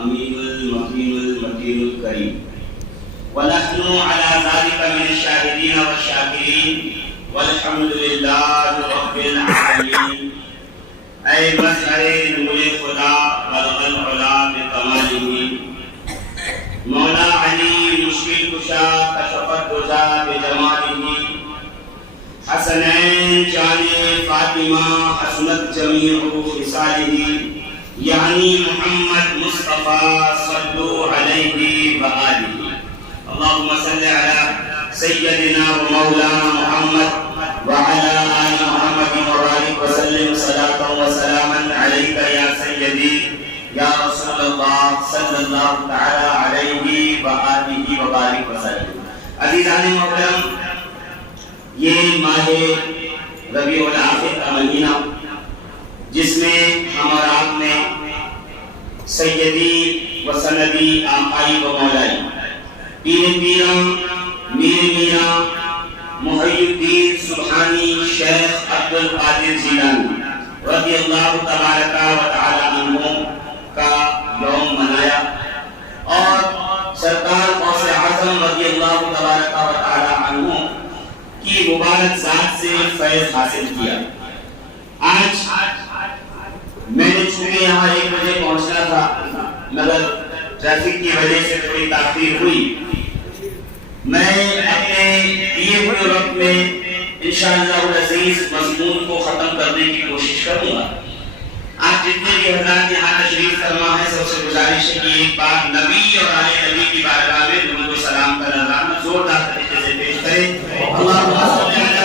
الأمين المكين المتين الكريم، ونحن على ذلك من الشاهدين والشاكرين، والحمد لله رب العالمين. اے مظہر نور خدا بلغ العلا بکمالہ، مولا علی مشکل کشا کشف الدجا بجمالہ، حسنین جان فاطمہ حسنت جمیع خصالہ، یعنی محمد مصطفیٰ صلو علیہ وآلہ. اللہم صل علی سیدنا و مولانا محمد وعلى آل محمد وبارك وسلم صلاة وسلاما عليك يا سيدي يا رسول الله صلى الله تعالى عليه وآله وبارك وسلم. عزیزان محترم، یہ ماہ ربیع الاخر کا مہینہ جس میں ہم اور آپ نے سیدی و سندی آقائی و مولائی پیر پیراں میر میراں محی الدین سبحانی شیخ عبد القادر جیلانی رضی اللہ تبارک و تعالی عنہ کا یوم منایا، اور سرکار غوث اعظم رضی اللہ تبارک و تعالی عنہ کی مبارک ذات سے فیض حاصل کیا. آج میں نے چونکہ یہاں 1 بجے پہنچنا تھا، مگر ٹریفک کی وجہ سے تھوڑی تاخیر ہوئی. میں اپنے دیے ہوئے وقت میں انشاءاللہ العزیز مضمون کو ختم کرنے کی کوشش کروں گا. آپ جتنے بھی حضرات یہاں تشریف فرما ہے، سب سے گزارش ہے کہ ایک بار نبی اور آل نبی کی بارگاہ میں درود و سلام کا نذرانہ زوردار طریقے سے پیش کریں. اللہم صل علی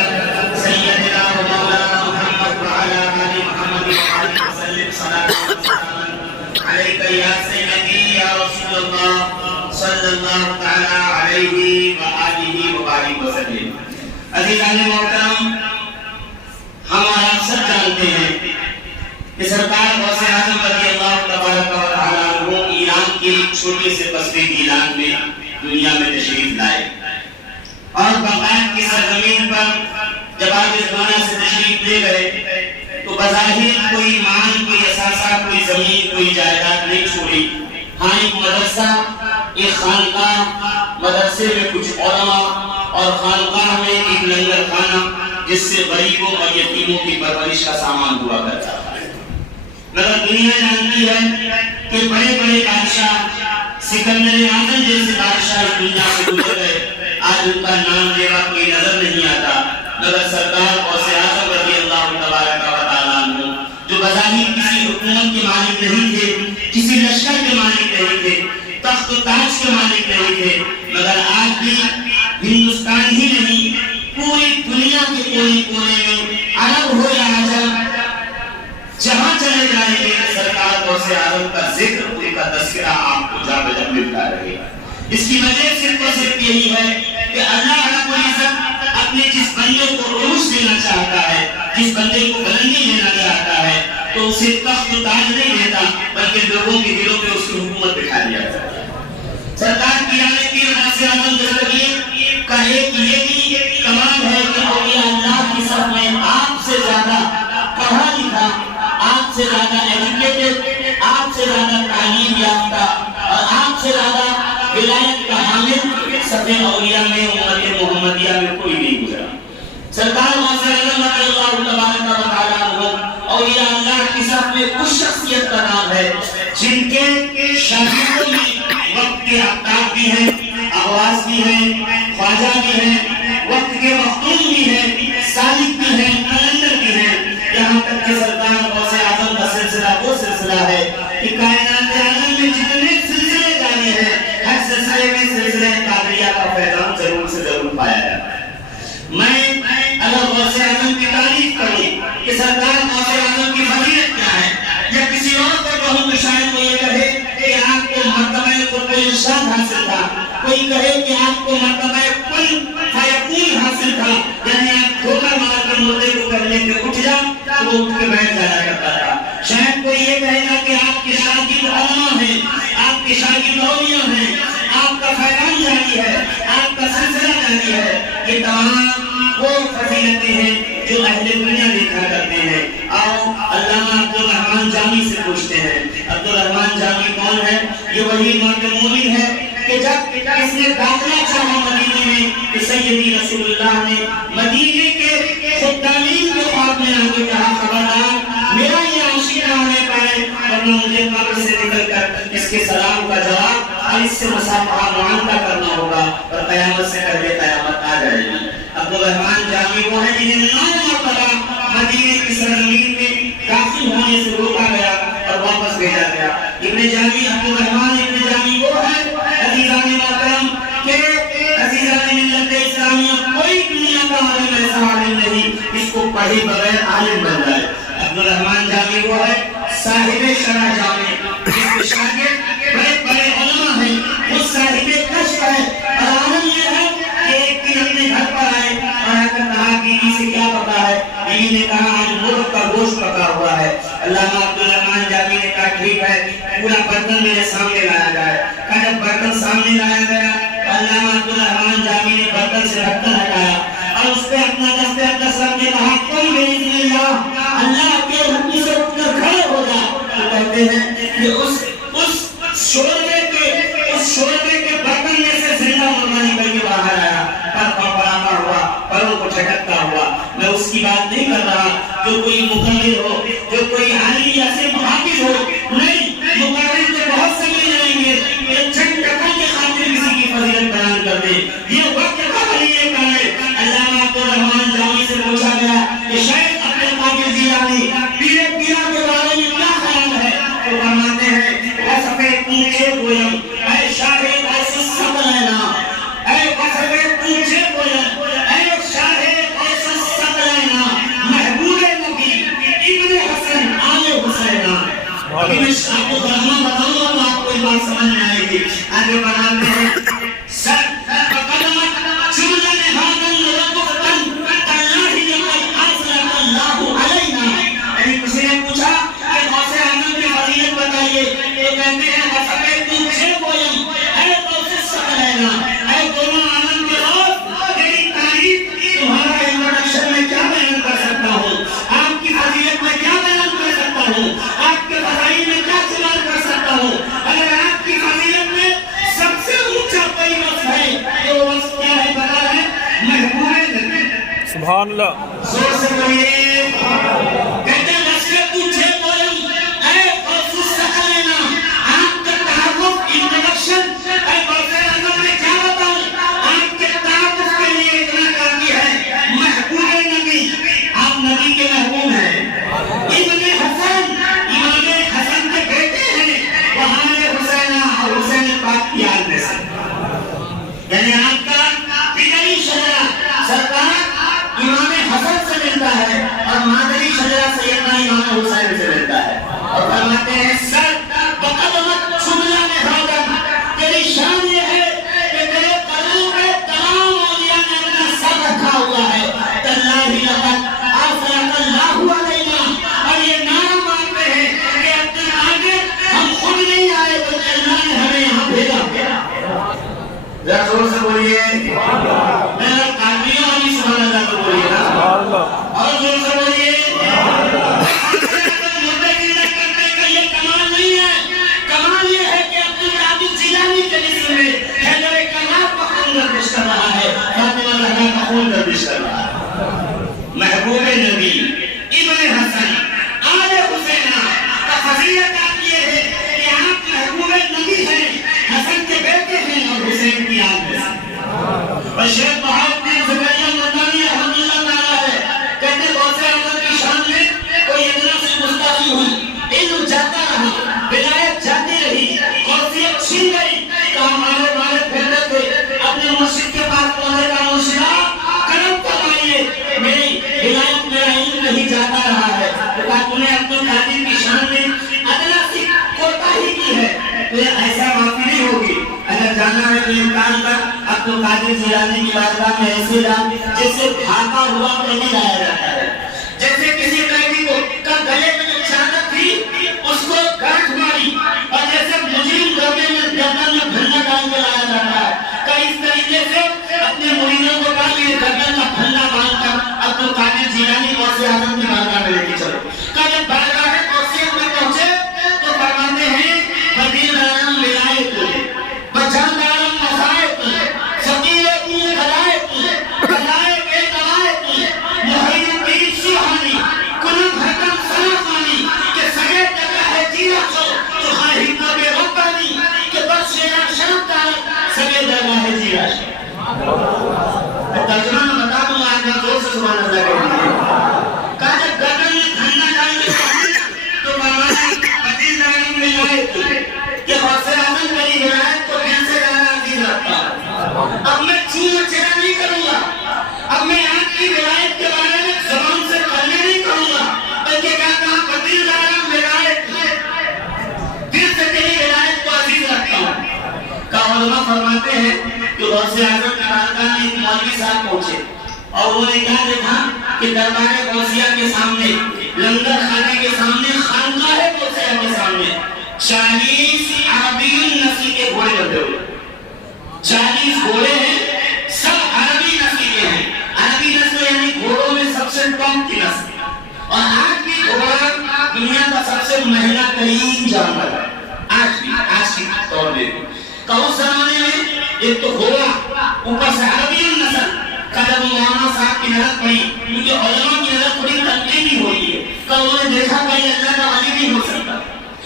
سیدنا و مولانا محمد وعلی آل محمد وآلہ وسلم صلاۃ و سلاما علیک یا سیدی یا رسول اللہ صلی اللہ تعالی علیہ وآلہ وبارک وسلم. عزیزان محترم، ہم آپ سب جانتے ہیں کہ سرکار غوث اعظم رضی اللہ تبارک و تعالی عنہ ایران کے ایک چھوٹے سے قصبے گیلان میں دنیا میں تشریف لائے، اور بغداد کی سرزمین پر جب آپ اس دنیا سے تشریف لے گئے تو بظاہر کوئی مان، کوئی اثاثہ، کوئی زمین، کوئی جائیداد نہیں چھوڑی. ہاں، ایک مدرسہ، ایک خانقاہ، مدرسے میں کچھ علماء اور خانقاہ میں ایک لنگر خانہ جس سے غریبوں اور یتیموں کی پرورش کا سامان ہوا کرتا ہے. مگر دنیا جانتی ہے کہ بڑے بڑے بادشاہ، سکندر اعظم جیسے بادشاہ اس دنیا سے گزر گئے، آج ان کا نام لیوا کوئی نظر نہیں آتا. مگر سرکار غوث اعظم رضی اللہ تبارک و تعالی عنہ جو بظاہر کسی حکومت کے مالک نہیں تھے، کسی لشکر کے مالک نہیں تھے، تخت و تاج کے مالک نہیں تھے، مگر آج بھی ہندوستان ہی نہیں، پوری دنیا کے کونے کونے میں عرب ہو یا عجم، جہاں چلے جائیں گے سرکار غوث اعظم کا ذکر، ان کا تذکرہ آپ کو جا بجا ملتا رہے گا. اس کی وجہ صرف اور صرف یہی ہے کہ اللہ رب العزت اپنے جس بندے کو عروج دینا چاہتا ہے، جس بندے کو بلندی دینا چاہتا ہے، تو اسے تخت و تاج نہیں دیتا، بلکہ لوگوں کے دلوں پہ اس کی حکومت بٹھا دیا جاتا ہے. سرکار پیرانے پیر غوث اعظم دستگیر کا ایک یہ بھی کمال ہے کہ اولیاء اللہ کی صف میں آپ سے زیادہ پڑھا لکھا، آپ سے زیادہ ایجوکیٹڈ، آپ سے زیادہ تعلیم یافتہ اور آپ سے زیادہ ولایت کا حامل صف اولیاء میں امت محمدیہ میں کوئی نہیں گزرا. سرکار غوث اعظم رضی اللہ تبارک و تعالی عنہ اولیاء اللہ کی صف میں اس شخصیت کا نام ہے جن کے شاگردوں میں وقت کے آفتاب بھی ہیں، آواز بھی ہیں، خواجہ بھی ہیں، وقت کے مختوم بھی ہیں، سالک بھی ہیں، قلندر بھی ہیں. یہاں تک کہ سرکار غوث اعظم کا سلسلہ وہ سلسلہ ہے کہ کائنات عالم میں جتنے سلسلے جاری ہیں، ہر سلسلے میں سلسلہ قادریہ کا فیضان ضرور سے ضرور پایا جاتا ہے. میں اگر غوث اعظم کی تعریف کروں کہ سرکار غوث اعظم کی فضیلت کیا ہے، یا کسی اور کو کہوں تو شاید وہ یہ کہے کہ آپ کو مرتبہ قرب ارشاد حاصل تھا، کوئی کہے کہ آپ کو مرتبہ کل فیقون حاصل تھا، یعنی آپ ٹھوکر مار کر مردے کو کہنے کے اٹھ جا تو وہ اٹھ کے بیٹھ جایا کرتا تھا. شاید کوئی یہ کہے گا کہ آپ کے شاگرد علماء ہیں، آپ کے شاگرد اولیاء ہیں، آپ کا فیضان جاری ہے، آپ کا سلسلہ جاری ہے. یہ تمام وہ فضیلتیں ہیں جو اہل دنیا دیکھا کرتے ہیں. آؤ علامہ عبدالرحمن جامی سے پوچھتے ہیں. عبدالرحمن جامی کون ہے؟ یہ وہی مرد مومن ہے کہ جب اس نے داخلہ چاہا مدینے میں تو سیدی رسول اللہ نے مدینے کے خدامین کے خواب میں آ کے کہا خبردار میرا یہ عاشق نہ ہونے پائے ورنہ مجھے قبر سے نکل کر اس کے سلام کا جواب اور اس سے مصافحہ معانقہ کرنا ہوگا اور قیامت سے پہلے قیامت آ جائے گی۔ عبدالرحمن جامی وہ ہے جنہیں 9 مرتبہ مدینے کی سرزمین میں داخل ہونے سے روکا گیا اور واپس بھیجا گیا۔ ابن جامی عبدالرحمن ابن جامی وہ ہے عزیزان محترم کہ عزیزان ملت اسلامیہ کوئی دنیا کا عالم ایسا عالم نہیں اس کو پڑھے بغیر عالم بن جائے۔ عبدالرحمن جامی وہ ہے صاحب شرح جامی جس کے شاگرد بڑے بڑے علماء ہیں، وہ صاحب کشف ہے۔ اور عالم یہ ہے کہ ایک دن اپنے گھر پر آئے اور آ کر کہا بیوی سے کیا پکا ہے؟ بیوی نے کہا آج مرغ کا گوشت پکا ہوا ہے۔ علامہ عبدالرحمن جامی نے کہا ٹھیک ہے پورا برتن میرے سامنے لایا جائے۔ کہا جب برتن سامنے لایا گیا تو علامہ عبدالرحمن جامی نے برتن سے ڈھکن ہٹایا اور اس پہ اپنا دست اقدس رکھ کے کہا قل بإذن اللہ، اللہ کے حکم سے اٹھ کر کھڑے ہو جا۔ تو کہتے ہیں کہ اس شوربے کے برتن میں سے زندہ مرغا نکل کے باہر آیا، پر پڑاتا ہوا، پروں کو جھٹکتا ہوا۔ میں اس کی بات نہیں کر رہا جو کوئی مقرر ہو، جو کوئی عالم یا صرف حافظ ہو، نہیں، مقرر تو بہت سے مل جائیں گے کہ چند ٹکوں کے خاطر کسی کی فضیلت بیان کر دے۔ یہ وقت کا ولی کا ہے۔ علامہ عبدالرحمن جامی سے پوچھا گیا کہ شیخ عبد القادر جیلانی پیر پیرا کے بارے میں کیا خیال ہے؟ تو فرماتے ہیں وصفِ پونچھے گویم اے شاہ غوث الثقلین، اے وصفِ پونچھے گویم اے شاہ غوث الثقلین، محبوب نبی ابن حسن آل حسین۔ ابن آپ کو درما بتاؤں گا تو آپ کو یہ بات سمجھ میں آئے گی۔ آگے بڑھاتے ہیں سر سبحان اللہ۔ زور سے بولیے، کہتے ہیں وصفِ پونچھے گویم اے غوث الثقلین، آپ کا تعارف انٹروڈکشن اے غوث اعظم میں کیا بتاؤں، آپ کے تعارف کے لیے اتنا کافی ہے۔ محبوب نبی، آپ نبی کے محبوب ہیں۔ ابن حسن، امام حسن کے بیٹے ہیں، وہاں حسین اور حسین پاک کی آل میں سے، یعنی آپ کا پدری شجرہ سرکار امام حسن سے ملتا ہے اور مادری شجرہ سیدنا امام حسین سے ملتا ہے۔ اور فرماتے ہیں سر بقدمت شبلہ میں حاضر، تیری شان یہ ہے کہ تیرے قدموں پہ تمام اولیاء نے اپنا سر رکھا ہوا ہے۔ تاللہ لقد آثرک اللہ علینا، اور یہ نعرہ مانتے ہیں کہ اپنے آگے ہم خود نہیں آئے بلکہ اللہ نے ہمیں یہاں بھیجا۔ ذرا زور سے بولیے، میرا قادریوں والی سبحان اللہ کو بولیے نا، اور زور سے بولیے۔ مردے زندہ کرنے کا یہ کمال نہیں ہے، کمال یہ ہے کہ عبد القادر جیلانی کے جسم میں حیدر کرار کا خون گردش کر رہا ہے، فاطمہ زہرا کا خون گردش کر رہا ہے۔ محبوب نبی ابن حسن آل حسین کا فضیلت آپ یہ ہے کہ آپ محبوب نبی ہیں، حسن کے بیٹے ہیں اور حسین کی آل میں سے۔ اور شیخ بہاؤالدین زکریا مدانی رحمۃ اللہ تعالیٰ ہے، کہتے غوث اعظم کی شان میں کوئی اتنا سے گستاخی ہوئی، علم جاتا رہا، ولایت جاتی رہی، غوثیت چھین گئی، تو ہمارے پھرتے تھے اپنے مرشد کے پاس پہنچے کا مرشدہ کرم فرمائیے، میری ولایت میرا علم نہیں جاتا رہا ہے۔ تو کہا تم نے عبد القادر کی شان میں ادنا سی کوتاہی کی ہے، تو ایسا معافی نہیں ہوگی۔ اگر جانا ہے تو امکان کر عبد القادر جیلانی کی بارگاہ میں ایسے جا جیسے بھاگا ہوا قیدی لایا جاتا ہے، جیسے کسی قیدی کو کا گلے میں جو چادر تھی اس کو گاٹھ ماری، اور جیسے مجرم گردن میں بھلا ڈال کے لایا جاتا ہے، کہ اس طریقے سے اپنے مریدوں کو کہا کہ گردن کا بھلا باندھ کر عبد القادر جیلانی غوث اعظم کی بارگاہ میں لے کے چلو۔ کہ جب بارگاہ غوثیت میں پہنچے تو فرماتے ہیں بدیل عالم ولایت علماء فرماتے ہیں کہ غوث اعظم کی بارگاہ میں ایک مولوی صاحب پہنچے اور انہوں نے کیا دیکھا کہ دربار غوثیہ کے سامنے، لنگر خانے کے سامنے، خانقاہ غوثیہ کے سامنے 40 عربی نسل کے گھوڑے بندھے ہوئے. 40 گھوڑے ہیں، سب عربی نسل کے ہیں. عربی نسل یعنی گھوڑوں میں سب سے ٹاپ کی نسل. اور آج بھی گھوڑا دنیا کا سب سے مہنگا ترین جانور ہے. آج کی طور میں کہ اس زمانے میں ایک تو گھوڑا، اوپر سے عربی نسل کا جب مولانا صاحب کی نظر پڑی، کیونکہ علماء کی نظر تھوڑی تنقیدی ہوتی ہے، کہ انہوں نے دیکھا کہ یہ اللہ کا ولی نہیں ہو سکتا،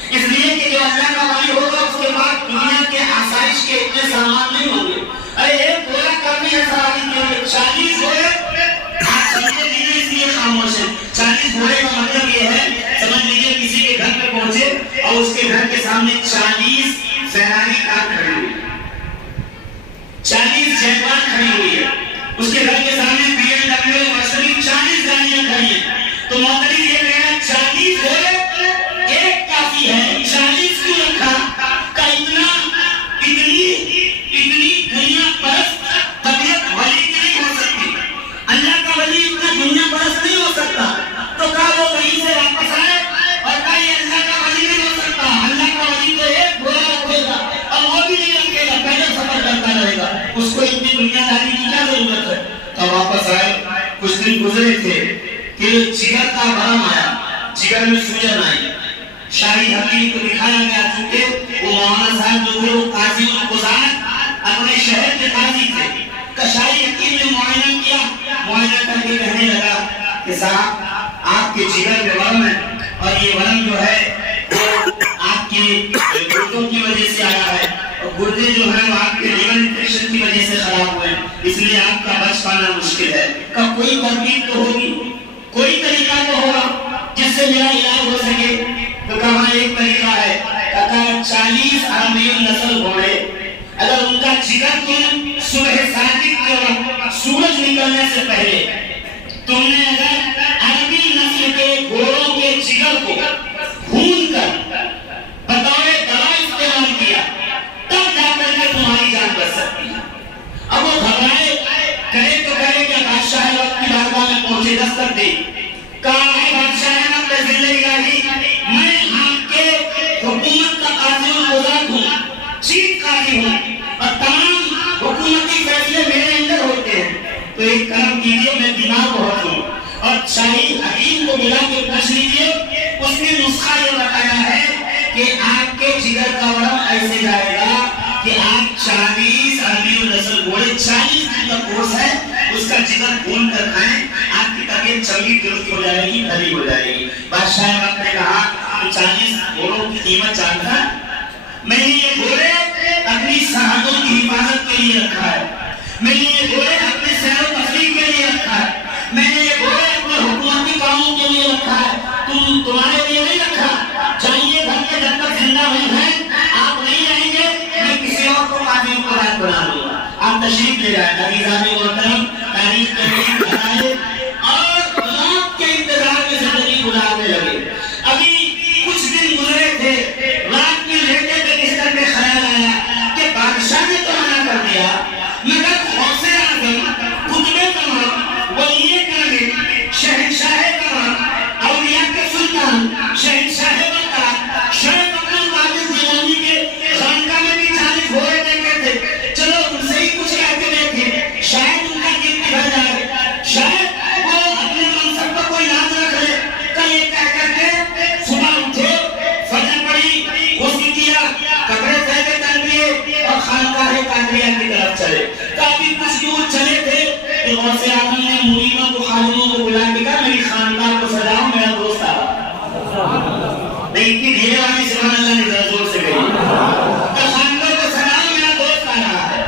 اس لیے کہ جو اللہ کا ولی ہوگا اس کے بعد دنیا کے آسائش کے اتنے سامان نہیں ہوں گے. ارے ایک گھوڑا کرنے ایسا ولی کے لیے 40 گھوڑے آپ سمجھے لیجیے، اس لیے خاموش ہے. 40 گھوڑے کا مطلب یہ ہے، سمجھ لیجیے کسی کے گھر پہ پہنچے اور اس کے گھر کے سامنے 40 فراری کار کھڑی ہوئی، 40 جیگوار کھڑی ہوئی ہے. اس کے گھر کے سامنے BMW مرسڈیز 40 گاڑیاں کھڑی ہیں. تو محترم یہ کہنا 40 گھوڑے ایک کافی ہے، 40 کیوں رکھا؟ کہ اتنی دنیا پرست طبیعت ولی کی نہیں ہو سکتی، اللہ کا ولی اتنا دنیا پرست نہیں ہو سکتا. تو کہا وہ وہیں سے واپس آئے اور کہا یہ اللہ کا ولی نہیں ہو سکتا. اللہ کا ولی تو ایک گھوڑا رکھے گا اور وہ بھی نہیں رکھے گا، پیدل سفر کرتا رہے گا، اس کو اتنی دنیا داری کی کیا ضرورت ہے. تو واپس آئے. کچھ دن گزرے تھے کہ جگر کا برم آیا، جگر میں سوجن آئی. شاہی حکیم کو دکھایا گیا، چونکہ وہ مولانا صاحب جو تھے وہ قاضی القضات اپنے شہر کے قاضی تھے. شاہی حکیم نے معائنہ کیا، معائنہ کر کے کہنے لگا کہ صاحب آپ کے جگر میں ورم ہے اور یہ ورم جو ہے وہ آپ کے گردوں کی وجہ سے آیا ہے، اور گردے جو ہیں وہ آپ کے لیور انفیکشن کی وجہ سے خراب ہوئے ہیں، اس لیے آپ کا بچ پانا مشکل ہے. کہ کوئی ترکیب تو ہوگی، کوئی طریقہ تو ہوگا جس سے میرا علاج ہو سکے. تو کہا ایک طریقہ ہے. کہا 40 عربی نسل گھوڑے، اگر ان کا جگر تم صبح صادق کے وقت سورج نکلنے سے پہلے تم نے اگر عربی نسل کے گھوڑوں کے جگر کو بھون کر بطور دوا استعمال کیا، تب جا کر کے تمہاری جان بچ سکتی ہے. اب وہ گھبرائے، کرے تو کرے کہ بادشاہ وقت کی بارگاہ میں پہنچے، دستک دی. کہا ہے بادشاہ وقت زندگی گاہی، میں آپ کے حکومت کا قاضی القضات ہوں، چیف قاضی ہوں، اور تمام حکومتی فیصلے میرے اندر ہوتے ہیں. تو ایک کام کیجئے، میں بیمار بہت ہوں، اور شاہی حکیم کو بلا کے پوچھ لیجئے. اس نے نسخہ یہ بتایا ہے کہ آپ کے جگر کا ورم ایسے جائے گا کہ آپ 40 عربی نسل گھوڑے 40 دن کا کورس ہے، اس کا جگر بھون کر کھائیں، آپ کی طبیعت چنگی درست ہو جائے گی، بھلی ہو جائے گی. بادشاہ وقت نے کہا 40 گھوڑوں کی قیمت جانتا ہے؟ میں نے یہ گھوڑے اپنی سرحدوں کی حفاظت کے لیے رکھا ہے، میں نے یہ گھوڑے اپنے سیر و تفریح کے لیے رکھا ہے، میں نے یہ گھوڑے اپنے حکومتی کاموں کے لیے رکھا ہے. تمہارے لیے نہیں رکھا. جائیے گھر کے، جب تک زندہ ہوئی ہیں آپ نہیں رہیں گے، میں کسی اور کو قاضی القضات بنا دوں گا. آپ تشریف لے جائیں. عزیزان محترم، تاریخ کے لیے آئے اور موت کے انتظار میں زندگی گزارنے لگے. ابھی کچھ دن گزرے تھے، رات میں لیٹے تھے، بستر میں خیال آیا کہ بادشاہ نے تو منع کر دیا، مگر غوث اعظم، خطبے تمام، ولی کامل، شہنشاہ تمام، اولیاء کے سلطان، شہنشاہ برکات، شیخ عبد القادر جیلانی کے خانقاہ میں بھی 40 گھوڑے دیکھے تھے. چلو ان سے ہی کچھ کہتے دیکھے، شاید ان کا دل پگھل جائے، شاید وہ اپنے منصب پر کوئی لاز رکھ لے. کہ یہ کہہ کر کے صبح اٹھے، فجر پڑی، غسل کیا، کپڑے پہنے کر دیے اور خانقاہ قادریہ کی طرف چلے. کافی کچھ دور چلے تھے کہ غوث اعظم نے مریدوں کو، خادموں کو بلا کے کہا میری خانقاہ کو سجاؤ، میرا دوست آ رہا. نہیں اتنی دھیرے والی سبحان اللہ نے ذرا زور سے کہی. کہ خانقاہ کو سجاؤ، میرا دوست آ رہا ہے،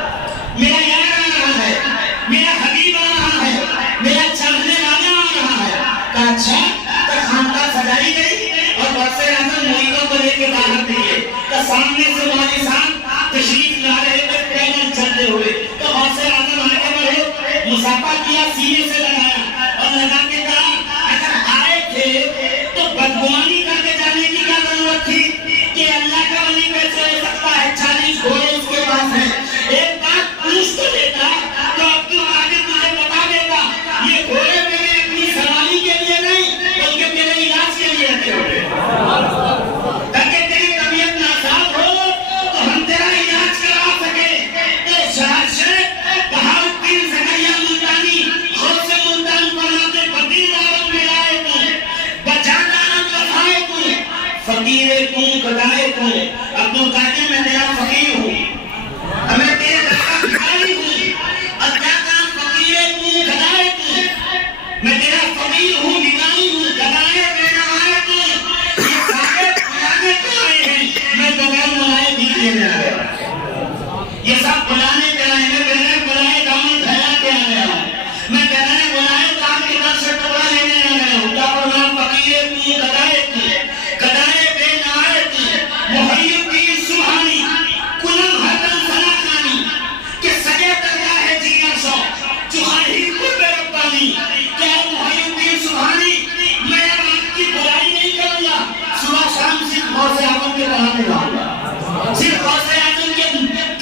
میرا یار آ رہا ہے، میرا حبیب آ رہا ہے، میرا چاہنے والا آ رہا ہے. کہ اچھا. کہ خانقاہ سجائی گئی اور غوث اعظم مریدوں کو لے کے باہر نکلے. کہ سامنے سے والد صاحب تشریف لا رہے تھے پیدل چلتے ہوئے. تو غوث اعظم آگے بڑھے، مصافحہ کیا، سینے سے لگایا اور لگا کے کہا اگر آئے تھے تو بدگمانی کر کے جانے کی کیا ضرورت تھی کہ اللہ کا ولی کیسے ہو سکتا ہے، 40 گھوڑے اس کے پاس ہیں،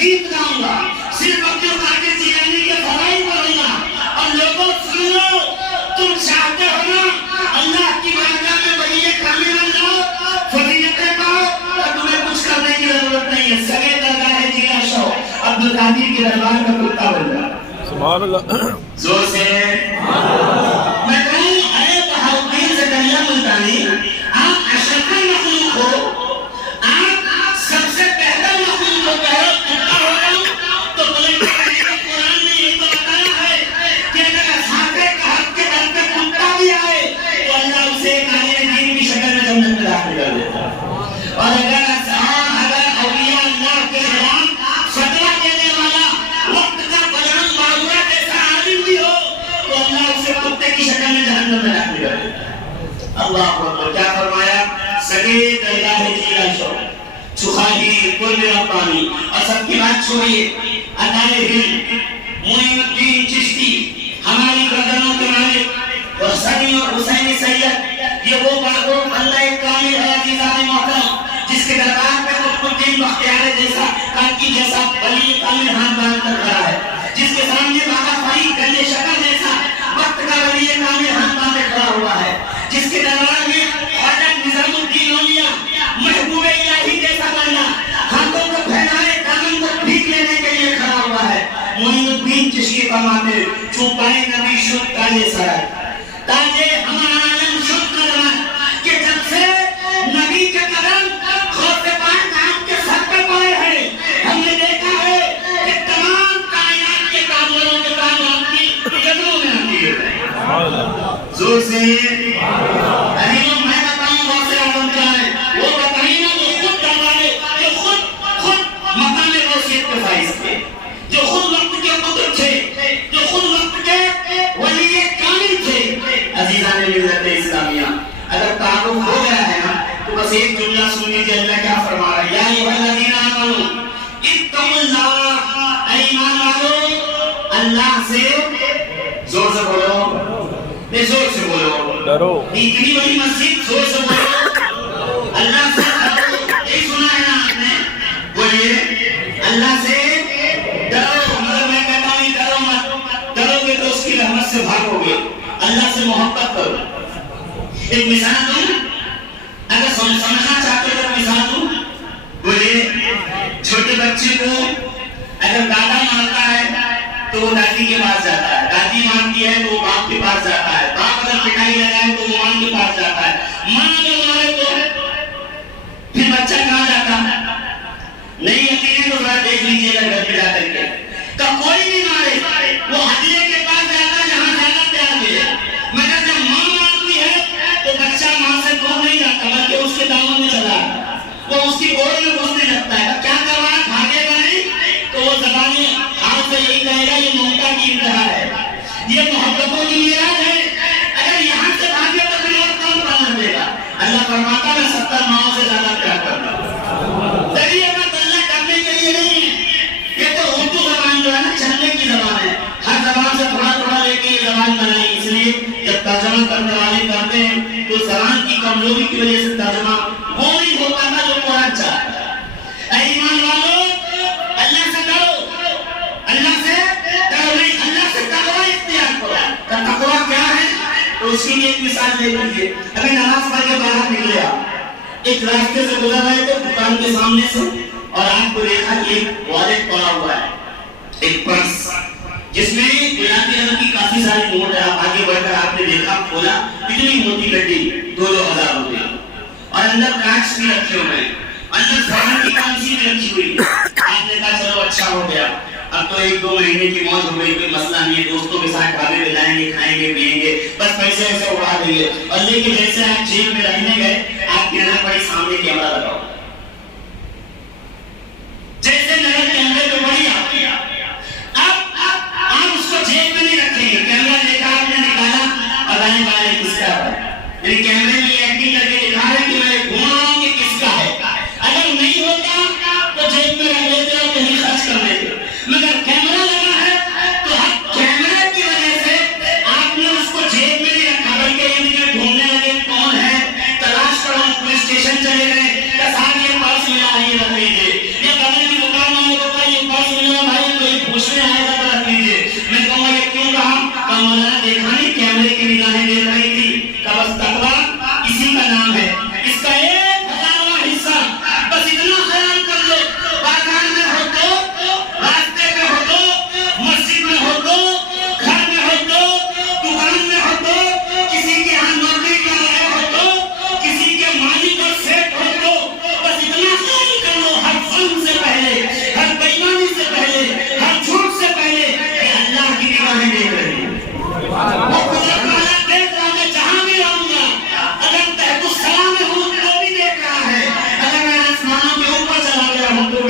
گیت گاؤں گا، صرف عبد القادر جیلانی کے فضائل پڑھوں گا، اور لوگوں سن لو، تم چاہتے ہو نا اللہ کی بارگاہ میں ولی کامل بن جاؤ، فضیلتیں پاؤ، تو تمہیں کچھ کرنے کی ضرورت نہیں ہے، سگے درگاہ جیلا شو عبد القادر کے دربار کا کتا بن جاؤ۔ سبحان اللہ، زور سے میں کہوں اے بہاؤدین زکریا ملتانی، آپ اشرف المخلوق ہو، آپ سب سے بہتر مخلوق ہو، کہو کتا ہو جاؤ، تو قرآن نے یہ تو بتایا ہے کہ اگر اصحاب کہف کے در پہ کتا بھی آئے تو اللہ اسے ایک عالم دین کی شکل میں جنت میں داخل کر دیتا ہے، اور اگر اولیاء اللہ کے خلاف فتویٰ دینے والا وقت کا بجرنگ باہوڑا جیسا عالم بھی ہو تو اللہ اسے کتے کی شکل میں جہنم میں داخل کر دیتا ہے۔ اللہ اکبر، کیا فرمایا؟ سگے درگاہ جیلا شو سخاہی قرب ربانی، اور سب کی بات چھوڑیے، عطائے ہند معین الدین چشتی ہماری گردنوں کے مالک، اور حسنی اور حسین سید، یہ وہ باغوب اللہ کامل ہے عزیزان محترم، جس کے دربار پہ قطب الدین بختیار جیسا کاکی جیسا ولی کامل ہاتھ باندھ کر کھڑا ہے، جس کے سامنے بابا فرید گنج شکر جیسا وقت کا ولی کامل ہاتھ باندھ کھڑا ہوا ہے، جس کے دربار میں خواجہ نظام الدین اولیاء محبوب الہی جیسا بندہ ہاتھوں کو پھیلائے دامن کو بھیگ لینے کے لیے کھڑا ہوا ہے، معین الدین چشتی فرماتے چھپائے نبی شد تاج سرائے، تاج ہمارا علم شد قدم ہے، کہ جب سے نبی کے قدم خوف پاک آپ کے سر پہ پڑے ہیں، ہم نے دیکھا ہے کہ تمام کائنات کے کاملوں کے کام آپ کی قدموں میں آتی ہے۔ زور سے علیموں میں بتاؤں غوث اعظم کیا ہے، وہ بتائیں نا جو خود دروارے، جو خود مقام غوثیت کے فائز تھے، جو خود وقت کے قطب تھے، جو خود وقت کے ولی کامل تھے۔ عزیزان ملت اسلامیہ، اگر تعارف ہو گیا ہے نا تو بس ایک جملہ سن لیجیے اللہ کیا فرما رہا ہے، یا ایھا الذین آمنوا اتقوا اللہ، اے ایمان والو اللہ سے زور سے بولو، زور سے بولو، ڈرو، اتنی بڑی مسجد زور سے بولو، اللہ سے ڈرو، یہی سنا ہے نا آپ نے، بولیے اللہ سے ڈرو، مگر میں کہتا ہوں ڈرو مت، ڈرو گے تو اس کی رحمت سے بھاگو گے، اللہ سے محبت کرو۔ ایک مثال دوں، اگر سمجھنا چاہتے ہو تو مثال دوں، بولیے چھوٹے بچے کو اگر دادا مارتا ہے تو وہ دادی کے پاس جاتا ہے، دادی مارتی ہے تو وہ باپ کے پاس جاتا ہے، باپ اگر پٹائی لگائے تو وہ ماں کے پاس جاتا ہے، ماں اگر مارے تو پھر بچہ کہاں جاتا ہے؟ نہیں یقین تو ذرا دیکھ لیجیے گا گھر پہ جا کر کے، تو کوئی نہیں مارے وہ ہدیے کے پاس جاتا ہے جہاں زیادہ پیار ملے، مگر جب ماں مارتی ہے تو بچہ ماں سے دور نہیں جاتا بلکہ اس کے دامن میں چلا ہے، وہ اس کی گود میں گھسنے لگتا ہے، کیا کر رہا ہے؟ بھاگے گا نہیں تو وہ زبانی ہاتھ سے یہی کہے گا یہ ممتا کی انتہا ہے، یہ محبتوں کی میراث ہے، اگر یہاں سے بھاگے تو پھر اور کون پناہ دے گا؟ اللہ فرماتا ہے 70 ماؤں سے زیادہ پیار کرتا ہوں۔ ڈریے مت، اللہ کرنے کے لیے نہیں ہے، یہ تو اردو زبان جو ہے نا چلنے کی زبان ہے، ہر زبان سے تھوڑا تھوڑا لے کے یہ زبان بنائی، اس لیے جب ترجمہ کرنے والے کرتے ہیں تو زبان کی کمزوری کی وجہ سے ترجمہ وہ نہیں ہوتا تھا جو قرآن چاہتا ہے۔ اے ایمان والو اللہ سے ڈرو، اللہ سے ڈرو نہیں، اللہ سے تقوی اختیار کرو۔ تقوی کیا ہے تو اس کی ایک مثال دے دیجیے، ابھی نماز پڑھ کے باہر نکلے آپ، ایک راستے سے گزر رہے تھے دکان کے سامنے سے، اور آپ کو دیکھا کہ ایک والٹ پڑا ہوا ہے، ایک پرس جس میں گلابی رنگ کی کافی ساری نوٹ ہے، آپ آگے بڑھ کر آپ نے دیکھا، کھولا، اتنی موٹی گڈی 2,000 روپے، اور اندر کانچ بھی رکھے ہوئے ہیں، اندر فورن کی کانچی بھی رکھی ہوئی، آپ نے کہا چلو اچھا ہو گیا، اب تو 1-2 مہینے کی موج ہو گئی، کوئی مسئلہ نہیں ہے، دوستوں کے ساتھ ڈھابے پہ جائیں گے، کھائیں گے پیئیں گے، بس پیسے ایسے اڑا دیں گے، اور لیکن جیسے آپ جیب میں رہنے گئے آپ کہنا پڑی سامنے کیمرہ لگاؤ، جیسے نظر کے اندر جو بڑی آتی ہے، اب آپ اس کو جیب میں نہیں رکھیں گے، کیمرہ لے کر آپ نے نکالا اور دائیں بائیں کس کا ہے، یعنی کیمرے میں ایکٹنگ کر کے دکھا رہے کہ میں گھوم رہا ہوں کہ کس کا ہے، اگر نہیں ہوتا تو جیب میں رکھ لیتے اور کہیں خرچ کر لیتے، مگر کیمرہ لگا ہے تو کیمرے کی وجہ سے آپ نے اس کو جیب میں نہیں رکھا، بلکہ یہ نکل ڈھونڈنے لگے کون ہے، تلاش کرو، پولیس اسٹیشن چلے گئے، ساتھ یہ پرس ملا ہے یہ رکھ لیجیے، یہ بغل کی دکان والوں کا یہ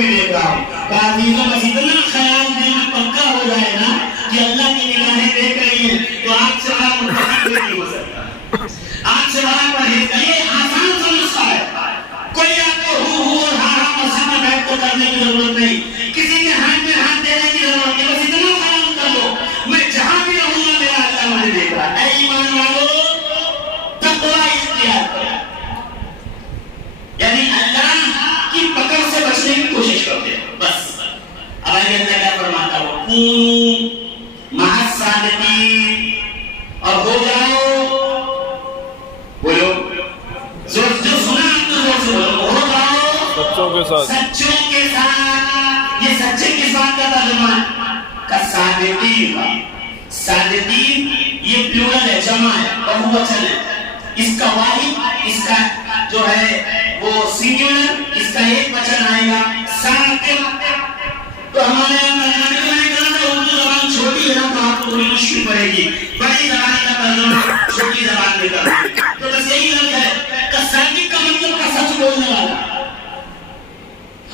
بھی دیکھ رہا ہوں. عزیزوں بس اتنا خیال دل میں پکا ہو جائے نا کہ اللہ کی نگاہیں دیکھ رہی ہیں تو آپ سے بڑا متقی نہیں ہو سکتا. آپ سے بڑا پرہیزگار. یہ آسان سا نسخہ ہے. کوئی آپ کو ہو اور ہاں مسجد میں بیٹھ کر کرنے کی ضرورت نہیں. کسی کے ہاتھ میں ہاتھ دینے کی ضرورت نہیں. بس اتنا خیال کر لو میں جہاں بھی رہوں گا میرا اللہ مجھے دیکھ رہا ہے. اے ایمان والو تقویٰ اختیار کرو. یعنی اللہ کی پکڑ سے بچنے کی کوشش کرتے ہیں بس. اب آئیے اللہ کیا فرماتا ہو کونوا مع الصادقین اور ہو جاؤ. بولو جو سنا آپ نے زور سے بولو. ہو جاؤ سچوں کے ساتھ. سچوں کے ساتھ. یہ سچے کس بات کا ترجمہ ہے؟ صادقین. صادقین یہ پلورل ہے, جمع ہے, بہو وچن ہے. اس کا واحد اس کا جو ہے وہ سنگولر, اس کا ایک وچن آئے گا صادق. تو ہمارے اردو زبان چھوٹی ہے نا تو آپ کو تھوڑی مشکل پڑے گی. بڑی زبان کا ترجمہ چھوٹی زبان میں کر دیں تو بس یہی لفظ ہے کہ صادق کا مطلب کا سچ بولنے والا.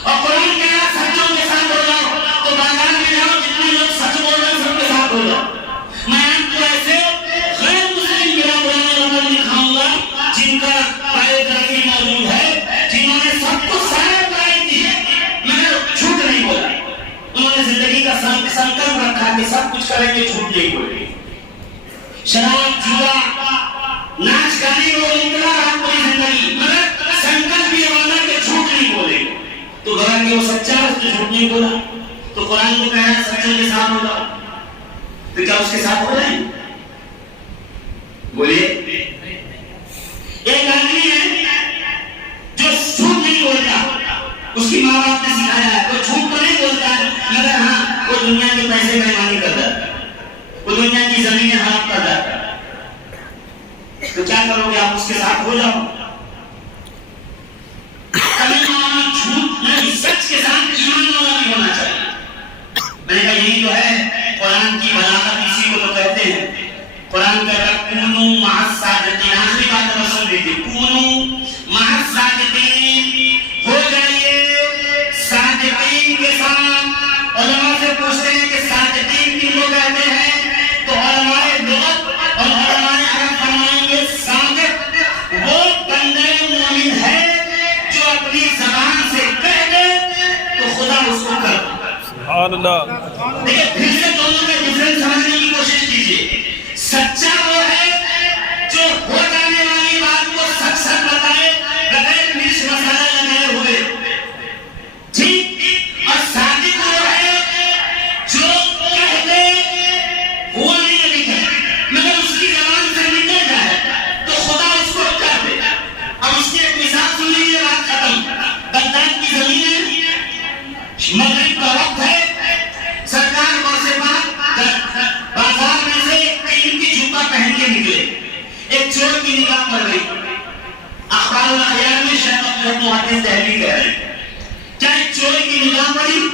اور قرآن کہہ رہا سچوں کے ساتھ ہو جاؤ. تو بازار میں جاؤ جتنے لوگ سچ بول رہے ہیں سب کے ساتھ ہو جاؤ. میں آپ کو ایسے غیر مسلم میرا قرآن رمضان دکھاؤں گا جن کا پائے درخی موجود ہے, جنہوں نے سب کو سارے پائے کی مگر جھوٹ نہیں بولا. انہوں نے زندگی کا سنکلپ رکھا کہ سب کچھ کریں گے, جھوٹ نہیں بولے. شراب جوا ناچ گانے وہ نکلا رہا پوری زندگی مگر سنکلپ یہ بنا کہ جھوٹ نہیں بولے. تو گویا کہ وہ سچا ہے, اس نے جھوٹ نہیں بولا. تو قرآن کو کہا ہے سچوں کے ساتھ ہو جاؤ. تو کیا اس کے ساتھ ہو جائیں؟ بولیے. ایک آدمی ہے جو جھوٹ نہیں بولتا, اس کی ماں باپ نے سکھایا ہے. وہ جھوٹ تو نہیں بولتا ہے مگر ہاں وہ دنیا کے پیسے بےمانی کرتا ہے, وہ دنیا کی زمینیں حرام کر جاتا ہے. تو کیا کرو گے آپ؟ اس کے ساتھ ہو جاؤ. جھوٹ نہیں, سچ کے ساتھ ایمان والا بھی ہونا چاہیے. میں نے کہا یہی تو ہے قرآن کی بلاغت, اسی کو تو کہتے ہیں. قرآن کہہ رہا کونوا مع الصادقین. آخری بات رسول دی تھی کونوا مع الصادقین, ہو جائیے صادقین کے ساتھ. علماء سے پوچھتے ہیں کہ صادقین کن کو کہتے ہیں تو علماء لغت اور علماء عرب فرمائیں گے صادق وہ بندے مومن ہے جو اپنی زبان سے کہہ دے تو خدا اس کو کر دے. سبحان اللہ. دیکھیں پھر سے دونوں میں ڈفرنس سمجھنے کی کوشش کیجیے. سچا وہ ہے جو ہو جانے والی بات کو سچ سچ بتائے بغیر مرچ مسالہ لگائے ہوئے, ٹھیک. اور صادق وہ ہے جو کہہ دے ہوا نہیں ابھی تک مگر اس کی زبان سے نکل جائے تو خدا اس کو کر دے. اب اس کی ایک مثال سن لیجیے, بات ختم. بغداد کی زمین ہے, مغرب کا وقت ہے, سرکار غوث پاک بازار میں سے قیمتی جوتا پہن کے نکلے. ایک چور کی نگاہ پڑ گئی. اخبار الاخیار میں شیخ عبد المحدث دہلوی کہہ رہے ہیں کیا ایک چور کی نگاہ پڑی.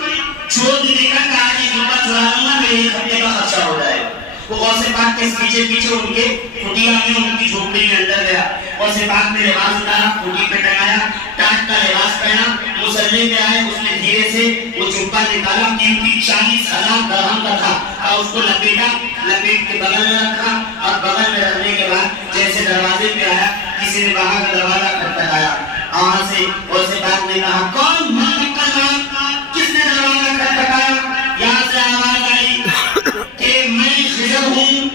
چور نے دیکھا کہ آج یہ جوتا چرا لوں گا میرے ایک ہفتے کا خرچہ ہو جائے. وہ غوث پاک کے پیچھے پیچھے ان کے کٹیا میں ان کی جھوپڑی میں اندر گیا. غوث پاک نے لباس اتارا, کھوٹی پہ ٹنگایا, ٹاٹ کا لباس پہنا, مصلی پہ آئے. اس نے دھیرے سے وہ جوتا نکالا, قیمتی 40,000 درہم کا تھا, اور اس کو لپیٹا, لپیٹ کے بغل میں رکھا. اور بغل میں رکھنے کے بعد جیسے دروازے پہ آیا کسی نے باہر کا دروازہ کھٹکھٹایا. وہاں سے غوث پاک نے کہا کون کس نے دروازہ کھٹکھٹایا؟ یہاں سے آواز آئی کہ میں خضر ہوں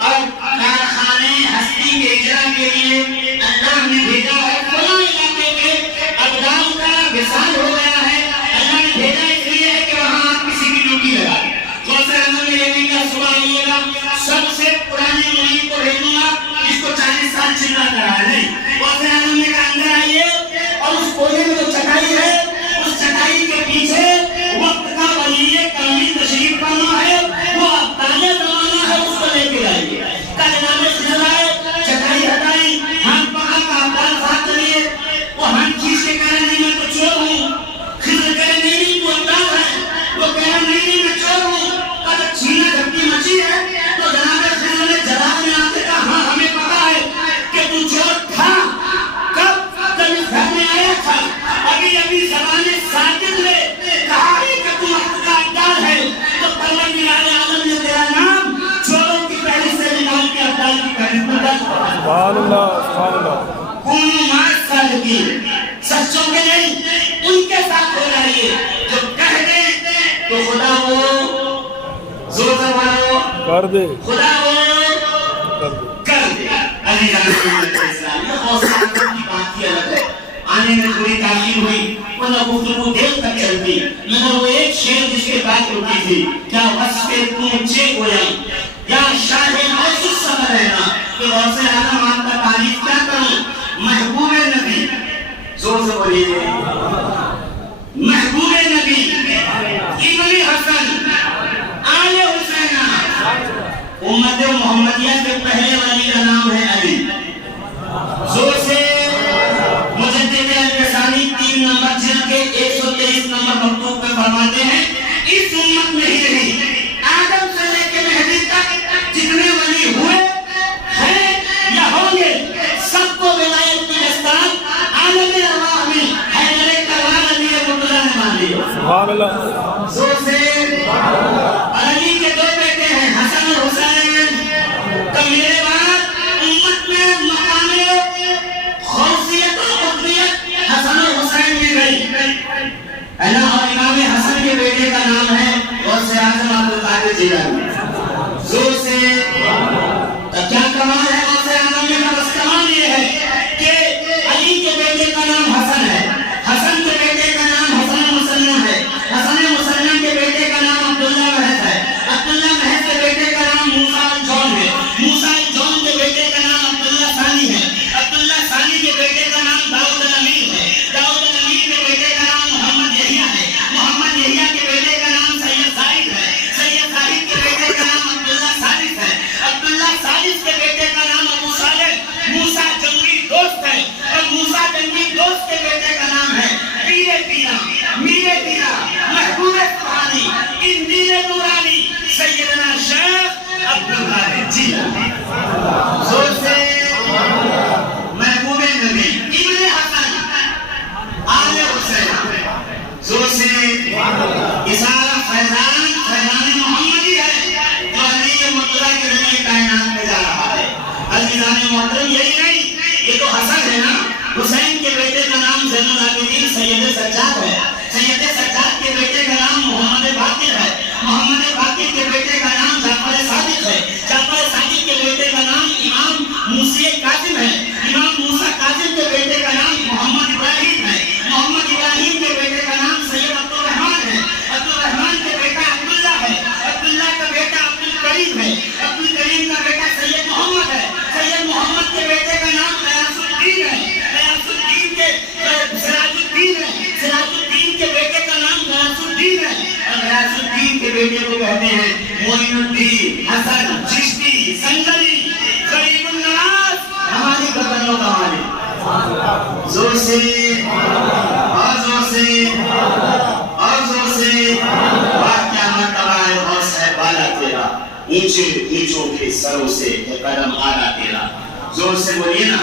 اور کارخانے ہستی کے اجرا کے لیے اللہ نے بھیجا ہے. فلاں علاقے کے ابدال کا وصال ہو گیا ہے, اللہ نے بھیجا اس لیے ہے کہ وہاں آپ کسی کی ڈیوٹی لگائیں. غوث اعظم نے یہ بھی کہا صبح آئیے گا, سب سے پرانے مرید کو بھیجوں گا جس کو 40 سال چلا کرا ہے. نہیں, غوث اعظم نے کہا اندر آئیے اور اس کونے میں جو چٹائی ہے اس کر دے خدا وہ کر دے. اسلام یہ حوصلہ کی بات ہی الگ ہے. آنے میں تھوڑی تاخیر ہوئی ورنہ گفتگو دیر تک چلتی مگر وہ ایک شعر جس کے بعد رکی تھی کیا وصف اونچے گویا یا شاہ موصف سمر رہنا کہ غوث اعظم آپ کا تعریف کیا کروں. محبوب نبی زور سے بولیے محبوب نبی ابن حسن آل حسین امت محمدیہ کے پہلے ولی کا نام ہے علی. زور سے مجدد الفسانی 3 نمبر جلد کے 123 نمبر مکتوب میں فرماتے ہیں اس امت میں ہی نہیں آدم سے لے کے مہدی تک جتنے ولی ہوئے ہیں یا ہوں گے سب کو ولایت کی دستار عالم ارواح میں حیدر کرار علی مرتضیٰ نے مان لی. سبحان اللہ. زور سے علی کے 2 بیٹے ہیں حسن اور حسین. تو میرے بعد امت میں مقام خوصیت و قطبیت حسن اور حسین میں گئی ہے نا. اور امام حسن کے بیٹے کا نام ہے غوث اعظم عبدالقادر جیلانی. زور سے کیا کمال ہے غوث اعظم میں. بس کمال یہ ہے کہ علی کے بیٹے کا نام حسن ہے, حسن کے بیٹے کا نام حسن مسلم ہے, حسن مسلم کے بیٹے کا نام عبداللہ محض ہے, عبداللہ محض کے بیٹے کا نام موسیٰ الجون ہے, موسیٰ الجون کے بیٹے کا نام عبداللہ ثانی ہے, عبداللہ ثانی کے بیٹے کا نام داؤد الامین ہے, داؤد الامین کے بیٹے کا نام محمد یحییٰ ہے, محمد یحییٰ کے بیٹے کا نام سید زاہد ہے, سید زاہد کے بیٹے کا نام عبداللہ ثالث ہے, عبداللہ ثالث کے بیٹے کا نام ابو صالح, موسیٰ جنگی دوست ہے, اور موسیٰ جنگی دوست کے بیٹے کا نام ہے پیرے پیرا, میرے پیرا, محبوب سبحانی, اندیر نورانی, سیدنا شیخ عبدالقادر جیلانی. زور سے محبوب نبی ابن حسن آل حسین. زور سے اسارہ فیضان فیضان محمدی ہے جو علی مرتضیٰ کے ذریعے کائنات میں جا رہا ہے. عزیزان محترم یہی نہیں یہ تو حسن ہے نا. حسین کے بیٹے کا نام زین العابدین سید سجاد ہے, سید سجاد کے بیٹے کا نام محمد باقر ہے, محمد باقر کے بیٹے کا نام جعفر صادق ہے, جعفر صادق کے بیٹے کا نام امام موسی کاظم ہے, امام موسیٰ کاظم کے بیٹے کا نام محمد ابراہیم ہے, محمد ابراہیم کے بیٹے کا نام سید عبدالرحمن ہے, عبدالرحمن کے بیٹا عبداللہ ہے, عبداللہ کا بیٹا عبدالکریم ہے, عبدالکریم کا بیٹا سید محمد ہے, سید محمد کے بیٹے کا نام غیاث الدین ہے, غیاث الدین کے سراج الدین ہے, سراج الدین کے بیٹے کا نام غیاث الدین ہے, اور غیاث الدین کے بیٹے کو کہتے ہیں معین الدین, حسن, چشتی, سنگری, غریب النواز, ہماری قدروں کا مالک. زور سے اور زور سے اور زور سے بات کیا مرتبہ ہے غوث ہے بالا تیرا, اونچے اونچوں کے سروں سے قدم آنا تیرا. زور سے بولیے نا.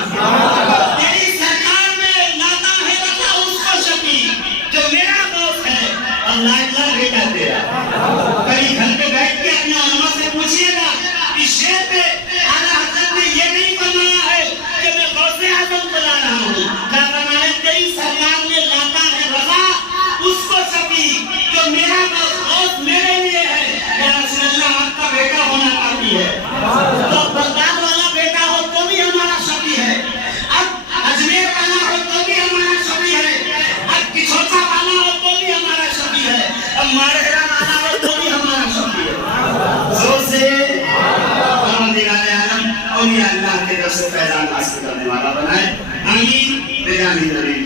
تیری سرکار میں لاتا ہے بتا اس کو شفیع جو میرا غوث ہے, اللہ کا بیٹا تیرا. کئی گھر پہ بیٹھ کے اپنے علماء سے پوچھئے گا اس شعر پہ اعلیٰ حضرت نے یہ نہیں فرمایا ہے کہ میں غوث اعظم کو لا رہا ہوں, کیا فرمایا ہے تیری سرکار میں لاتا ہے رضا اس کو شفیع جو میرا غوث میرے لیے ہے. یا رسول اللہ آپ کا بیٹا ہونا کافی ہے. تو بغداد والا بیٹا ہو تو بھی ہمارا شفیع ہے, اب اجمیر والا ہو تو بھی ہمارا شفیع ہے, اب کچھوٹا والا ہو تو بھی ہمارا شفیع ہے, اب مارہرہ والا ہو تو بھی ہمارا شفیع ہے. زور سے پروردگار عالم اولیاء اللہ کے در سے فیضان حاصل کرنے والا بنائے. آمین. بجانب نبی